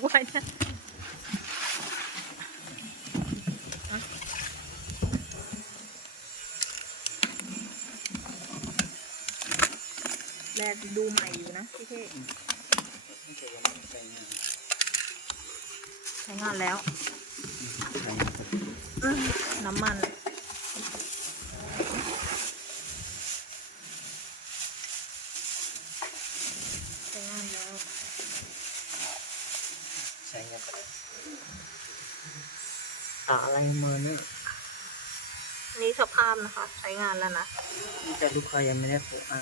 ไว้เนี่ยอะแรกดูใหม่อยู่นะพี่เท่ใช้งานแล้ว น้ำมันใช้งานแล้ว ใช่งานครับ ตาอะไรมาเนี่ยนี่สภาพนะคะ ใช้งานแล้วนะแต่ลูกค้ายังไม่ได้โผล่อ่า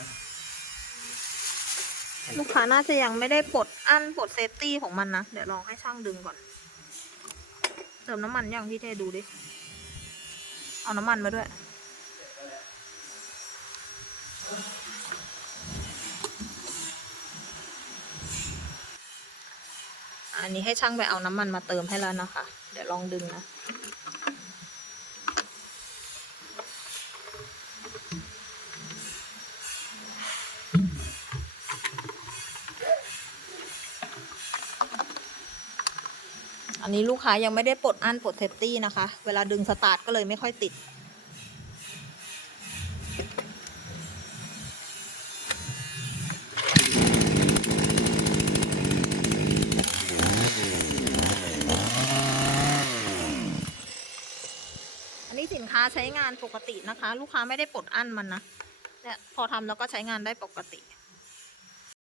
ลูกค้าน่าจะยังไม่ได้ปลดอั้นปลดเซฟตี้ของมันนะ เดี๋ยวลองให้ช่างดึงก่อน เติมน้ำมันยังพี่เทดูดิ เอาน้ำมันมาด้วยอันนี้ให้ช่างไปเอาน้ำมันมาเติมให้แล้วนะคะ เดี๋ยวลองดึงนะ อันนี้ลูกค้ายังไม่ได้ปลดอั้นปลดเซฟตี้นะคะ เวลาดึงสตาร์ทก็เลยไม่ค่อยติด อันนี้สินค้าใช้งานปกตินะคะ ลูกค้าไม่ได้ปลดอั้นมันนะ เนี่ยพอทำแล้วก็ใช้งานได้ปกติ